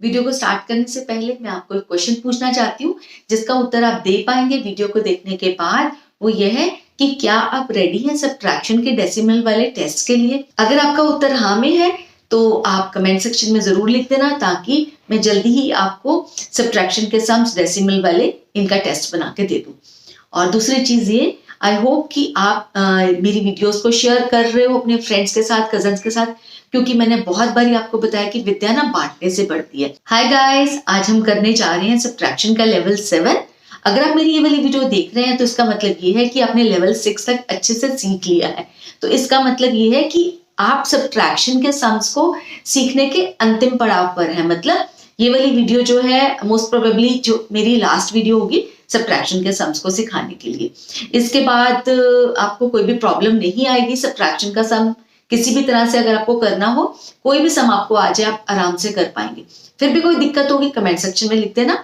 Video को start करने से पहले मैं आपको एक क्वेश्चन पूछना चाहती हूँ जिसका उत्तर आप दे पाएंगे वीडियो को देखने के बाद। वो यह है कि क्या आप रेडी हैं सब्ट्रैक्शन के डेसिमल वाले टेस्ट के लिए। अगर आपका उत्तर हाँ में है तो आप कमेंट सेक्शन में जरूर लिख देना ताकि मैं जल्दी ही आपको सब्ट्रैक्शन के सम्स डेसिमल वाले इनका टेस्ट बना के दे दूँ। और दूसरी चीज ये, आई होप कि आप मेरी वीडियोस को शेयर कर रहे हो अपने फ्रेंड्स के साथ, कजन्स के साथ, क्योंकि मैंने बहुत बारी आपको बताया कि विद्या ना बांटने से बढ़ती है। हाय गाइस, आज हम करने जा रहे हैं सब्ट्रैक्शन का लेवल 7। अगर आप मेरी ये वाली वीडियो देख रहे हैं तो इसका मतलब ये है कि आपने लेवल 6 तक अच्छे से सीख लिया है। तो इसका मतलब ये है कि आप सब्ट्रैक्शन के सम्स को सीखने के अंतिम पड़ाव पर हैं। मतलब ये वाली वीडियो जो है मोस्ट प्रोबेबली जो मेरी लास्ट वीडियो होगी सब्ट्रैक्शन के सम्स को सिखाने के लिए। इसके बाद आपको कोई भी प्रॉब्लम नहीं आएगी। सब्ट्रैक्शन का सम किसी भी तरह से अगर आपको करना हो, कोई भी सम आपको आ जाए, आप आराम से कर पाएंगे। फिर भी कोई दिक्कत होगी कमेंट सेक्शन में लिख देना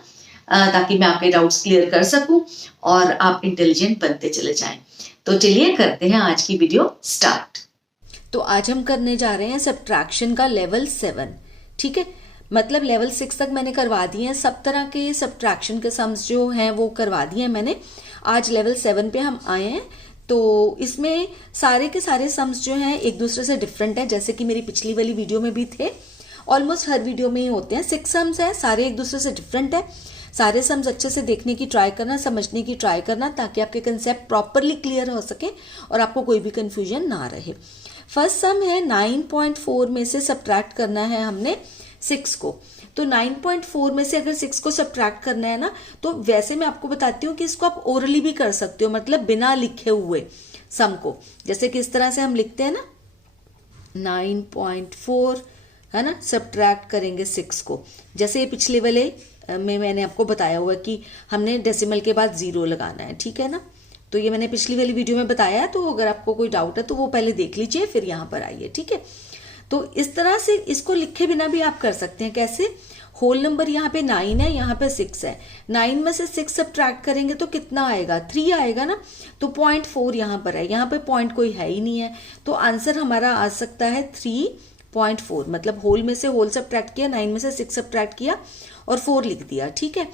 ताकि मैं आपके डाउट्स क्लियर कर सकूं और आप इंटेलिजेंट बनते चले जाएं। तो चलिए करते हैं आज की वीडियो स्टार्ट। तो आज हम करने जा रहे हैं सब्ट्रैक्शन का लेवल 7। ठीक है, मतलब लेवल 6 तक मैंने करवा दिए हैं। सब तरह के सब्ट्रैक्शन के सम्स जो हैं वो करवा दिए हैं मैंने। आज लेवल 7 पे हम आए हैं। तो इसमें सारे के सारे सम्स जो हैं एक दूसरे से डिफरेंट है, जैसे कि मेरी पिछली वाली वीडियो में भी थे। ऑलमोस्ट हर वीडियो में ही होते हैं। 6 सम्स है, सारे एक दूसरे से डिफरेंट है। सारे सम्स अच्छे से देखने की ट्राई करना, समझने की ट्राई करना, ताकि आपके कंसेप्ट प्रॉपरली क्लियर हो सके और आपको कोई भी कंफ्यूजन ना रहे। फर्स्ट सम है 9.4 में से सब्ट्रैक्ट करना है हमने 6 को। तो 9.4 में से अगर 6 को सब्ट्रैक्ट करना है ना, तो वैसे मैं आपको बताती हूँ कि इसको आप ओरली भी कर सकते हो, मतलब बिना लिखे हुए सम को। जैसे कि इस तरह से हम लिखते हैं ना, 9.4 है ना, सब्ट्रैक्ट करेंगे 6 को। जैसे ये पिछले वाले में मैंने आपको बताया हुआ कि हमने डेसिमल के बाद 0 लगाना है। ठीक है ना, तो ये मैंने पिछली वाली वीडियो में बताया है। तो अगर आपको कोई डाउट है तो वो पहले देख लीजिए, फिर यहाँ पर आइए। ठीक है, तो इस तरह से इसको लिखे बिना भी आप कर सकते हैं। कैसे? होल नंबर यहाँ पे 9 है, यहाँ पे 6 है। 9 में से 6 सब्ट्रैक्ट करेंगे तो कितना आएगा? 3 आएगा ना। तो 0.4 यहाँ पर है, यहाँ पे पॉइंट कोई है ही नहीं है। तो आंसर हमारा आ सकता है 3.4। मतलब होल में से होल सब्ट्रैक्ट किया, 9 में से 6 सब्ट्रैक्ट किया और 4 लिख दिया। ठीक है,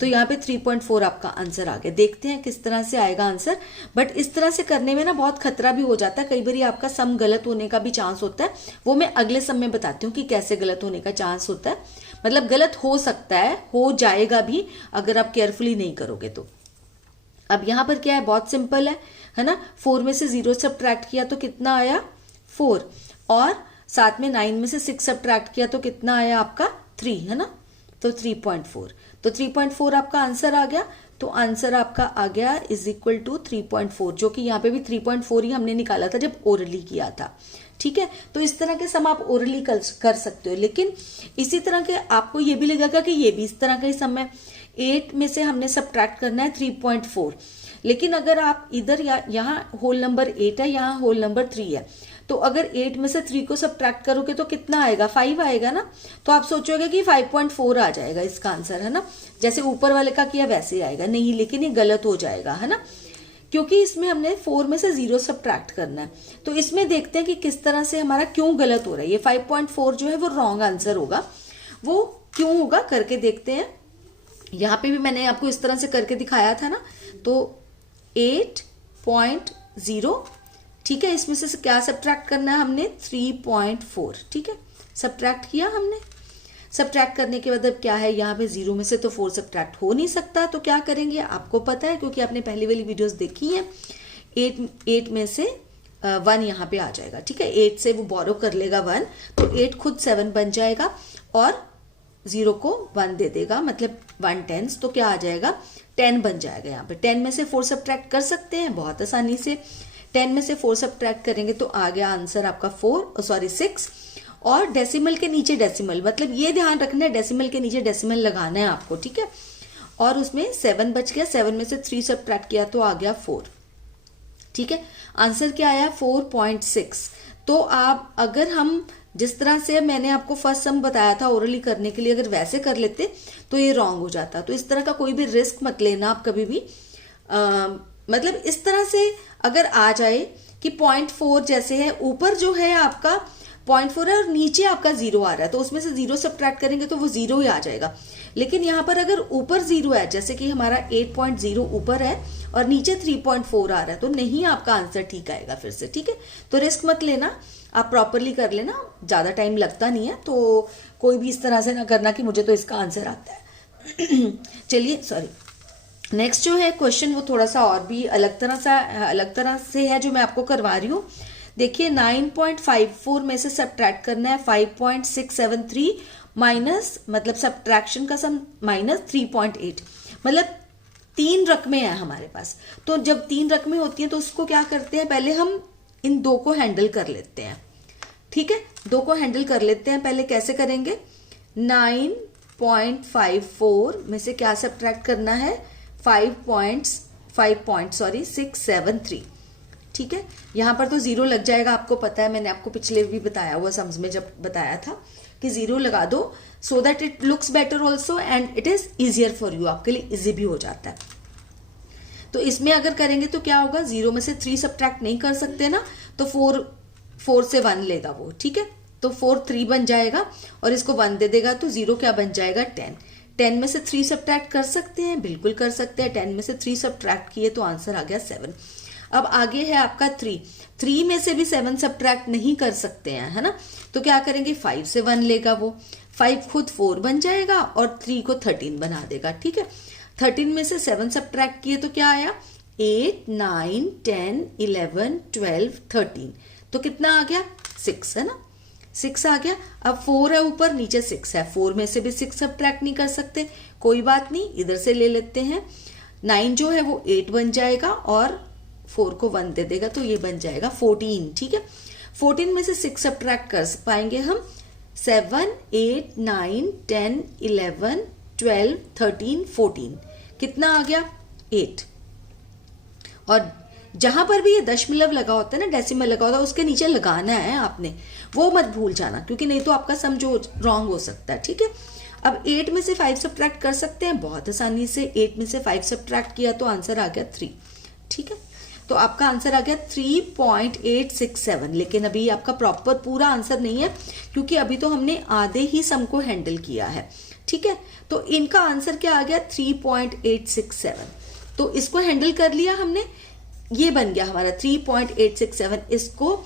तो यहाँ पे 3.4 आपका आंसर आ गया। देखते हैं किस तरह से आएगा आंसर। बट इस तरह से करने में ना बहुत खतरा भी हो जाता है। कई बार आपका सम गलत होने का भी चांस होता है। वो मैं अगले सम में बताती हूँ कि कैसे गलत होने का चांस होता है। मतलब गलत हो सकता है, हो जाएगा भी अगर आप केयरफुली नहीं करोगे तो। अब यहाँ पर क्या है, बहुत सिंपल है ना। 4 में से 0 सब्ट्रैक्ट किया तो कितना आया? 4। और साथ में 9 में से 6 सब्ट्रैक्ट किया तो कितना आया आपका? 3, है ना। तो 3.4, तो 3.4 आपका आंसर आ गया। तो आंसर आपका आ गया इज इक्वल टू 3.4, जो कि यहाँ पे भी 3.4 ही हमने निकाला था जब ओरली किया था। ठीक है, तो इस तरह के सम आप ओरली कर सकते हो। लेकिन इसी तरह के आपको ये भी लगेगा कि ये भी इस तरह का ही सम है। 8 में से हमने सब्ट्रैक्ट करना है 3.4। लेकिन अगर आप इधर यहाँ होल नंबर 8 है, यहाँ होल नंबर 3 है, तो अगर 8 में से 3 को सब्ट्रैक्ट करोगे तो कितना आएगा? 5 आएगा ना। तो आप सोचोगे कि 5.4 आ जाएगा इसका आंसर, है ना। जैसे ऊपर वाले का किया वैसे ही आएगा। नहीं, लेकिन ये गलत हो जाएगा, है ना, क्योंकि इसमें हमने 4 में से 0 सब्ट्रैक्ट करना है। तो इसमें देखते हैं कि किस तरह से हमारा क्यों गलत हो रहा है। ये 5.4 जो है वो रॉन्ग आंसर होगा। वो क्यों होगा करके देखते हैं। यहाँ पे भी मैंने आपको इस तरह से करके दिखाया था ना। तो 8.0, ठीक है, इसमें से क्या सब्ट्रैक्ट करना है हमने? 3.4। ठीक है, सब्ट्रैक्ट किया हमने। सब्ट्रैक्ट करने के बाद अब क्या है, यहाँ पे 0 में से तो 4 सब्ट्रैक्ट हो नहीं सकता। तो क्या करेंगे आपको पता है, क्योंकि आपने पहली वाली वीडियोस देखी हैं। 8 में से 1 यहाँ पे आ जाएगा। ठीक है, 8 से वो बोरो कर लेगा 1, तो 8 खुद 7 बन जाएगा और 0 को 1 दे देगा, मतलब 1/10। तो क्या आ जाएगा? 10 बन जाएगा। यहाँ पे 10 में से 4 सब्ट्रैक्ट कर सकते हैं बहुत आसानी से। 10 में से 4 सब्ट्रैक्ट करेंगे तो आ गया आंसर आपका 6। और डेसिमल के नीचे डेसिमल, मतलब ये ध्यान रखना है डेसिमल के नीचे डेसिमल लगाना है आपको। ठीक है, और उसमें 7 बच गया। 7 में से 3 सब्ट्रैक्ट किया तो आ गया 4। ठीक है, आंसर क्या आया? 4.6। तो आप अगर हम जिस तरह से मैंने आपको फर्स्ट सम बताया था ओरली करने के लिए, अगर वैसे कर लेते तो ये रॉन्ग हो जाता। तो इस तरह का कोई भी रिस्क मत लेना आप कभी भी। मतलब इस तरह से अगर आ जाए कि 0.4 जैसे है, ऊपर जो है आपका 0.4 है और नीचे आपका 0 आ रहा है, तो उसमें से 0 सब्ट्रैक्ट करेंगे तो वो 0 ही आ जाएगा। लेकिन यहाँ पर अगर ऊपर 0 है, जैसे कि हमारा 8.0 ऊपर है और नीचे 3.4 आ रहा है, तो नहीं आपका आंसर ठीक आएगा फिर से, ठीक है। तो रिस्क मत लेना, आप प्रॉपरली कर लेना, ज़्यादा टाइम लगता नहीं है। तो कोई भी इस तरह से ना करना कि मुझे तो इसका आंसर आता है। चलिए, सॉरी, नेक्स्ट जो है क्वेश्चन वो थोड़ा सा और भी अलग तरह से है जो मैं आपको करवा रही हूँ। देखिए 9.54 में से सब्ट्रैक्ट करना है 5.673 माइनस, मतलब सब्ट्रैक्शन का सम माइनस 3.8, मतलब 3 रकमें हैं हमारे पास। तो जब 3 रकमें होती हैं तो उसको क्या करते हैं, पहले हम इन 2 को हैंडल कर लेते हैं, ठीक है। 2 को हैंडल कर लेते हैं, पहले कैसे करेंगे, 9.54 में से क्या सब्ट्रैक्ट करना है, 5.673, ठीक है। यहां पर तो 0 लग जाएगा, आपको पता है, मैंने आपको पिछले भी बताया हुआ सम्स में जब बताया था कि 0 लगा दो, so that it looks better also and it is easier for you, आपके लिए इजी भी हो जाता है। तो इसमें अगर करेंगे तो क्या होगा, 0 में से 3 सब्ट्रैक्ट नहीं कर सकते ना, तो 4 से 1 लेगा वो, ठीक है। तो 4 3 बन जाएगा और इसको 1 दे देगा, तो 0 क्या बन जाएगा, 10 में से 3 सब्ट्रैक्ट कर सकते हैं, बिल्कुल कर सकते हैं। 10 में से 3 सब्ट्रैक्ट किए तो आंसर आ गया 7। अब आगे है आपका 3 में से भी 7 सब्ट्रैक्ट नहीं कर सकते हैं, है ना। तो क्या करेंगे, 5 से 1 लेगा वो, 5 खुद 4 बन जाएगा और 3 को 13 बना देगा, ठीक है। 13 में से 7 सब्ट्रैक्ट किए तो क्या आया, 8 9 10 11 12 13, तो कितना आ गया, 6, है ना, 6 आ गया। अब 4 है ऊपर, नीचे 6 है, 4 में से भी 6 सब्ट्रैक्ट नहीं कर सकते, कोई बात नहीं, इधर से ले लेते हैं। 9 जो है वो 8 बन जाएगा और 4 को 1 दे देगा, तो ये बन जाएगा 14, ठीक है। 14 में से 6 सब्ट्रैक्ट कर पाएंगे हम, 7 8 9 10 11 12 13 14, कितना आ गया, 8। और जहां पर भी ये दशमलव लगा होता है ना, डेसिमल लगा होता है, उसके नीचे लगाना है आपने, वो मत भूल जाना, क्योंकि नहीं तो आपका सम जो रॉन्ग हो सकता है, ठीक है। अब 8 में से 5 सब्ट्रैक्ट कर सकते हैं बहुत आसानी से, 8 में से 5 सब्ट्रैक्ट किया तो आंसर आ गया 3, ठीक है। तो आपका आंसर आ गया 3.867, लेकिन अभी आपका प्रॉपर पूरा आंसर नहीं है, क्योंकि अभी तो हमने आधे ही सम को हैंडल किया है, ठीक है। तो इनका आंसर क्या आ गया, 3.867। तो इसको हैंडल कर लिया हमने, ये बन गया हमारा 3.867। इसको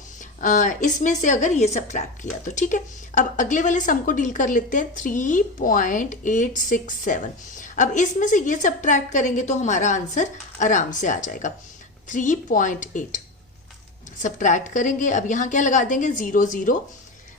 इसमें से अगर ये सब्ट्रैक्ट किया तो ठीक है। अब अगले वाले सम को डील कर लेते हैं, 3.867। अब इसमें से ये सब्ट्रैक्ट करेंगे तो हमारा आंसर आराम से आ जाएगा, 3.8 सब्ट्रैक्ट करेंगे। अब यहाँ क्या लगा देंगे, 0 0,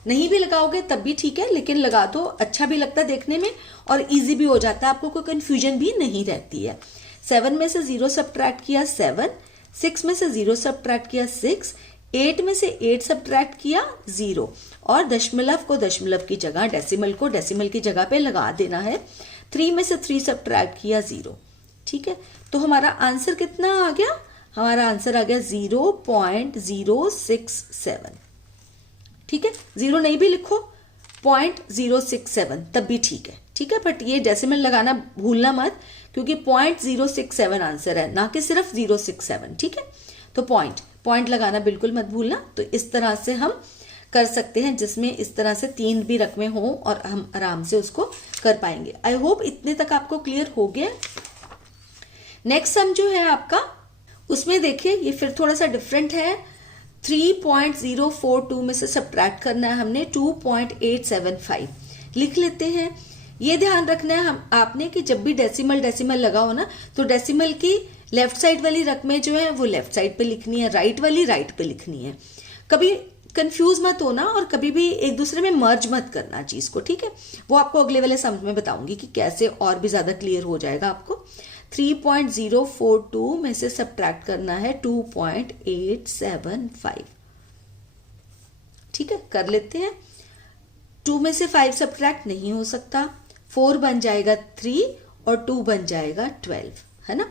नहीं भी लगाओगे तब भी ठीक है, लेकिन लगा दो, अच्छा भी लगता है देखने में और इजी भी हो जाता है, आपको कोई कंफ्यूजन भी नहीं रहती है। 7 में से 0 सब्ट्रैक्ट किया 7, 6 में से 0 सब्ट्रैक्ट किया 6, 8 में से 8 सब्ट्रैक्ट किया 0, और दशमलव को दशमलव की जगह, डेसिमल को डेसिमल की जगह पे लगा देना है। 3 में से 3 सब्ट्रैक्ट किया 0, ठीक है। तो हमारा आंसर कितना आ गया, हमारा आंसर आ गया 0.067, ठीक है। 0 नहीं भी लिखो, 0.067 तब भी ठीक है, ठीक है। बट ये डेसिमल लगाना भूलना मत, क्योंकि 0.067 आंसर है, ना कि सिर्फ 067, ठीक है। तो पॉइंट लगाना बिल्कुल मत भूलना। तो इस तरह से हम कर सकते हैं, जिसमें इस तरह से 3 भी रकमें हों और हम आराम से उसको कर पाएंगे। आई होप इतने तक आपको क्लियर हो गया। नेक्स्ट सम जो है आपका, उसमें देखिए ये फिर थोड़ा सा डिफरेंट है। 3.042 में से सब्ट्रैक्ट करना है हमने 2.875, लिख लेते हैं। ये ध्यान रखना है हम आपने कि जब भी डेसिमल लगा हो ना, तो डेसिमल की लेफ्ट साइड वाली रकमें जो है वो लेफ्ट साइड पे लिखनी है, राइट वाली राइट पे लिखनी है। कभी कंफ्यूज मत होना और कभी भी एक दूसरे में मर्ज मत करना चीज को, ठीक है। वो आपको अगले वाले सम में बताऊंगी कि कैसे और भी ज्यादा क्लियर हो जाएगा आपको। 3.042 में से सब्ट्रैक्ट करना है 2.875, ठीक है। कर लेते हैं। 2 में से 5 सब्ट्रैक्ट नहीं हो सकता, 4 बन जाएगा 3 और 2 बन जाएगा 12, है ना।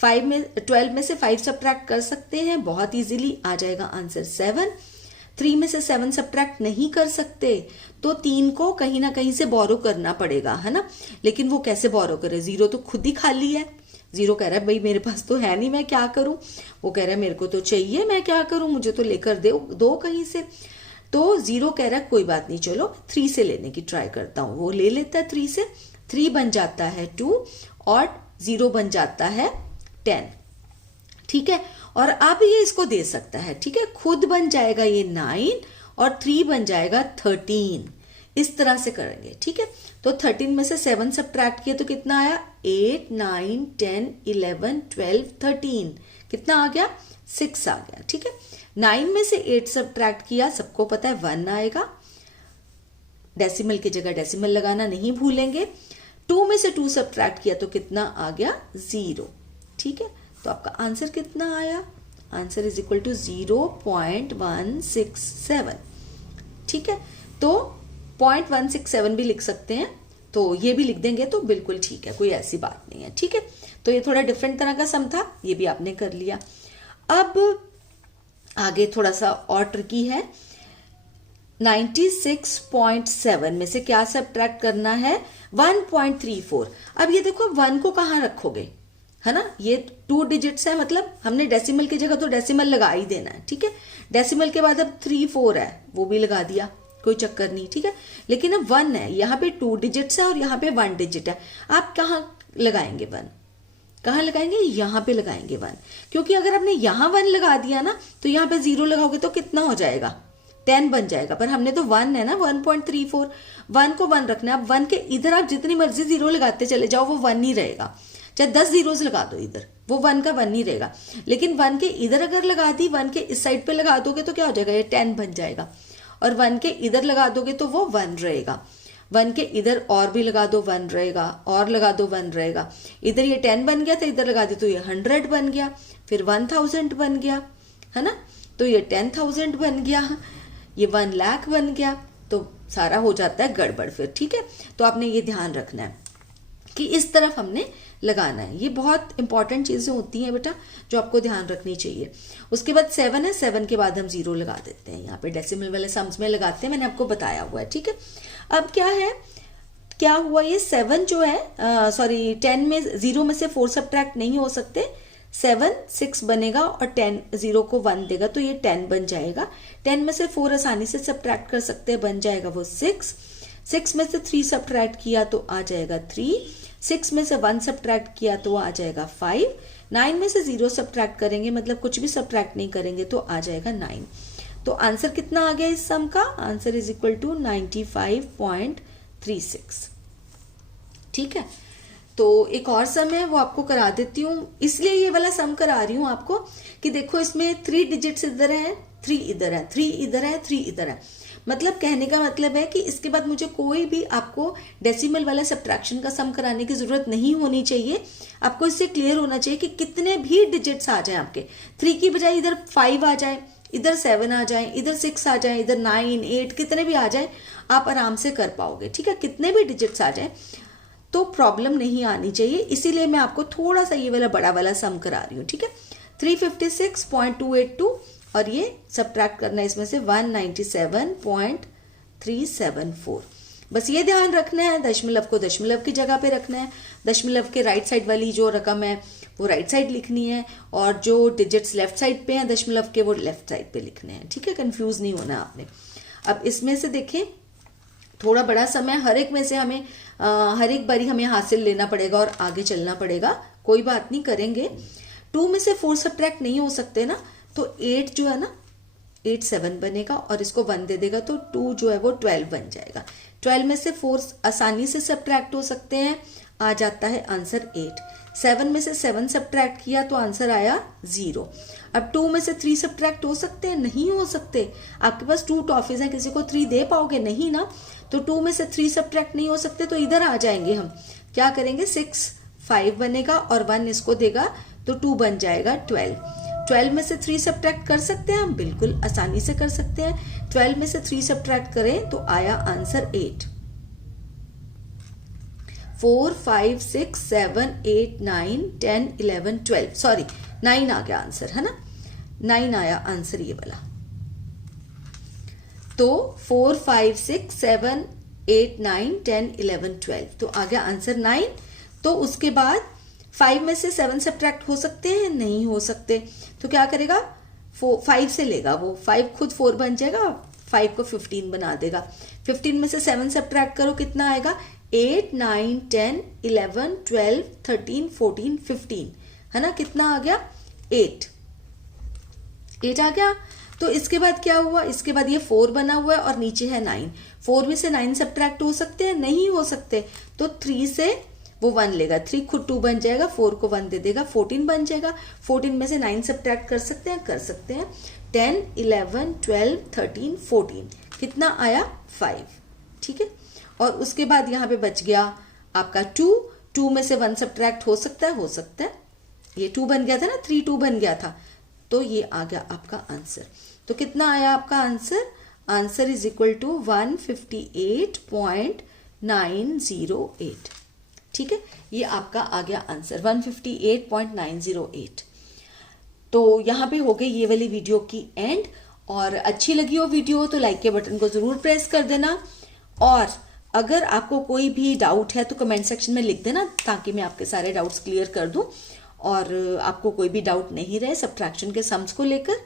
12 में से 5 सब्ट्रैक्ट कर सकते हैं, बहुत इजीली आ जाएगा आंसर 7। 3 में से 7 सब्ट्रैक्ट नहीं कर सकते, तो 3 को कहीं ना कहीं से बोरो करना पड़ेगा, है ना। लेकिन वो कैसे बोरो करे, 0 तो खुद ही खाली है। 0 कह रहा है भाई मेरे पास तो है नहीं, मैं क्या करूं। वो कह रहा है मेरे को तो चाहिए, मैं क्या करूं, मुझे तो लेकर दो कहीं से। तो 0 कह रहा है, कोई बात नहीं, चलो 3 से लेने की ट्राई करता हूं। वो ले लेता है 3 से, 3 बन जाता है 2 और 0 बन जाता है 10। ठीक है, और अब ये इसको दे सकता है। ठीक है, खुद बन जाएगा ये 9 और 3 बन जाएगा 13। इस तरह से करेंगे। ठीक है, तो 13 में से 7 सब्ट्रैक्ट किया तो कितना आया? 8, 9, 10, 11, 12, 13। कितना आ गया? 6 आ गया। ठीक है, 9 में से 8 सब्ट्रैक्ट किया, सबको पता है 1 आएगा। डेसिमल की जगह डेसिमल लगाना नहीं भूलेंगे। 2 में से 2 सब्ट्रैक्ट किया तो कितना आ गया? 0। ठीक है, तो आपका आंसर कितना आया? Answer is equal to 0.167। ठीक है, तो 0.167 भी लिख सकते हैं, तो ये भी लिख देंगे तो बिल्कुल ठीक है, कोई ऐसी बात नहीं है। ठीक है, तो ये थोड़ा डिफरेंट तरह का सम था, ये भी आपने कर लिया। अब आगे थोड़ा सा और ट्रिकी है। 96.7 में से क्या सब्ट्रैक्ट करना है? 1.34। अब ये देखो 1 को कहाँ रखोगे, है ना, ये 2 डिजिट्स है, मतलब हमने डेसिमल की जगह तो डेसिमल लगा ही देना है। ठीक है, डेसिमल के बाद अब 3, 4 है, वो भी लगा दिया, कोई चक्कर नहीं। ठीक है, लेकिन अब 1 है, यहाँ पे 2 डिजिट्स है और यहाँ पे 1 डिजिट है। आप कहाँ लगाएंगे 1? कहाँ लगाएंगे? यहाँ पे लगाएंगे 1, क्योंकि अगर आपने यहाँ 1 लगा दिया ना तो यहाँ पे 0 लगाओगे तो कितना हो जाएगा? 10 बन जाएगा। पर हमने तो 1 है ना, 1.34, 1 को 1 रखना है। अब 1 के इधर आप जितनी मर्जी 0 लगाते चले जाओ, वो 1 ही रहेगा। चाहे 10 जीरोस लगा दो इधर, वो 1 का 1 ही रहेगा। लेकिन 1 के इधर अगर लगा दी, 1 के इस साइड पे लगा दोगे तो क्या हो जाएगा? ये 10 बन जाएगा। और 1 के इधर लगा दोगे तो वो 1 रहेगा। 1 के इधर और भी लगा दो 1 रहेगा, और लगा दो 1 रहेगा। इधर ये 10 बन गया था, इधर लगा दी तो ये 100 बन गया, फिर 1000 बन गया, है ना, तो ये 10,000 बन गया, ये 1 लाख बन गया, तो सारा हो जाता है गड़बड़ फिर। ठीक है, तो आपने ये ध्यान रखना है कि इस तरफ हमने लगाना है। ये बहुत इंपॉर्टेंट चीजें होती हैं बेटा, जो आपको ध्यान रखनी चाहिए। उसके बाद 7 है, 7 के बाद हम 0 लगा देते हैं। यहाँ पे डेसिमल वाले सम्स में लगाते हैं, मैंने आपको बताया हुआ है। ठीक है, अब क्या है, क्या हुआ, ये 7 जो है, 10 में 0 में से 4 सब्ट्रैक्ट नहीं हो सकते। 7 6 बनेगा और 10 0 को 1 देगा तो ये 10 बन जाएगा। 10 में से 4 आसानी से सब्ट्रैक्ट कर सकते हैं, बन जाएगा वो 6। 6 में से 3 सब्ट्रैक्ट किया तो आ जाएगा 3। 6 में से 1 सब्ट्रैक्ट किया तो आ जाएगा 5। 9 में से 0 सब्ट्रैक्ट करेंगे, मतलब कुछ भी सब्ट्रैक्ट नहीं करेंगे तो आ जाएगा 9। तो आंसर कितना आ गया इस सम का? Answer is equal to 95.36। ठीक है, तो एक और सम है, वो आपको करा देती हूँ। इसलिए ये वाला सम करा रही हूँ आपको कि देखो इसमें 3 डिजिट्स इधर है, 3 इधर है, 3 इधर है, 3 इधर है। मतलब कहने का मतलब है कि इसके बाद मुझे कोई भी आपको डेसिमल वाला सब्ट्रैक्शन का सम कराने की जरूरत नहीं होनी चाहिए। आपको इससे क्लियर होना चाहिए कि कितने भी डिजिट्स आ जाए आपके, 3 की बजाय इधर 5 आ जाए, इधर 7 आ जाए, इधर 6 आ जाए, इधर 9, 8, कितने भी आ जाए, आप आराम से कर पाओगे। ठीक है, कितने भी डिजिट्स आ जाए तो प्रॉब्लम नहीं आनी चाहिए, इसीलिए मैं आपको थोड़ा सा ये वाला बड़ा वाला सम करा रही हूँ। ठीक है, 356.282 और ये सब्ट्रैक्ट करना है इसमें से 197.374। बस ये ध्यान रखना है, दशमलव को दशमलव की जगह पे रखना है। दशमलव के राइट साइड वाली जो रकम है वो राइट साइड लिखनी है, और जो डिजिट्स लेफ्ट साइड पे हैं दशमलव के, वो लेफ्ट साइड पे लिखने हैं। ठीक है, कंफ्यूज नहीं होना आपने। अब इसमें से देखें, थोड़ा बड़ा समय, हर एक में से हमें हर एक बारी हमें हासिल लेना पड़ेगा और आगे चलना पड़ेगा। कोई बात नहीं, करेंगे। 2 में से 4 सब्ट्रैक्ट नहीं हो सकते ना, तो 8 जो है ना, 8 7 बनेगा और इसको 1 दे देगा तो 2 जो है वो 12 बन जाएगा। 12 में से 4 आसानी से सब्ट्रैक्ट हो सकते हैं, आ जाता है आंसर 8। 7 में से 7 सब्ट्रैक्ट किया तो आंसर आया 0। अब 2 में से 3 सब्ट्रैक्ट हो सकते हैं? नहीं हो सकते। आपके पास 2 टॉफीज हैं, किसी को 3 दे पाओगे? नहीं ना। तो 2 में से 3 सब्ट्रैक्ट नहीं हो सकते, तो इधर आ जाएंगे हम। क्या करेंगे? 6 5 बनेगा और 1 इसको देगा तो 2 बन जाएगा 12। 12 में से 3 सब्ट्रैक्ट कर सकते हैं हम, बिल्कुल आसानी से कर सकते हैं। 12 में से 3 सब्ट्रैक्ट करें तो आया आंसर 8। 4 5 6 7 8 9 10 11 12, सॉरी 9 आ गया आंसर, है ना, 9 आया आंसर ये वाला। तो 4 5 6 7 8 9 10 11 12, तो आ गया आंसर 9। तो उसके बाद 5 में से 7 सब्ट्रैक्ट हो सकते हैं? नहीं हो सकते। तो क्या करेगा? 5 से लेगा वो, 5 खुद 4 बन जाएगा, 5 को 15 बना देगा। 15 में से 7 सब्ट्रैक्ट करो, कितना आएगा? 8, 9, 10, 11, 12, 13, 14, 15, है ना? कितना आ गया? 8 आ गया। तो इसके बाद क्या हुआ? इसके बाद ये 4 बना हुआ है और नीचे है 9। 4 में से 9 सब्ट्रैक्ट हो सकते हैं? नहीं हो सकते। तो 3 से वो 1 लेगा, 3 खुद 2 बन जाएगा, 4 को 1 दे देगा, 14 बन जाएगा। 14 में से 9 सब्ट्रैक्ट कर सकते हैं? कर सकते हैं। 10, 11, 12, 13, 14, कितना आया? 5, ठीक है। और उसके बाद यहाँ पे बच गया आपका 2 में से 1 सब्ट्रैक्ट हो सकता है? हो सकता है। ये 2 बन गया था ना, 3 2 बन गया था, तो ये आ गया आपका आंसर। तो कितना आया आपका answer? Answer is equal to 158.908, ठीक है। ये आपका आ गया आंसर 158.908। तो यहाँ पे हो गई ये वाली वीडियो की एंड। और अच्छी लगी हो वीडियो तो लाइक के बटन को जरूर प्रेस कर देना। और अगर आपको कोई भी डाउट है तो कमेंट सेक्शन में लिख देना, ताकि मैं आपके सारे डाउट्स क्लियर कर दूं और आपको कोई भी डाउट नहीं रहे सब्ट्रैक्शन के सम्स को लेकर।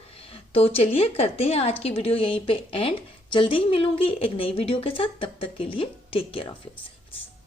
तो चलिए करते हैं आज की वीडियो यहीं पे एंड। जल्दी ही मिलूंगी एक नई वीडियो के साथ, तब तक के लिए टेक केयर ऑफ योरसेल्फ।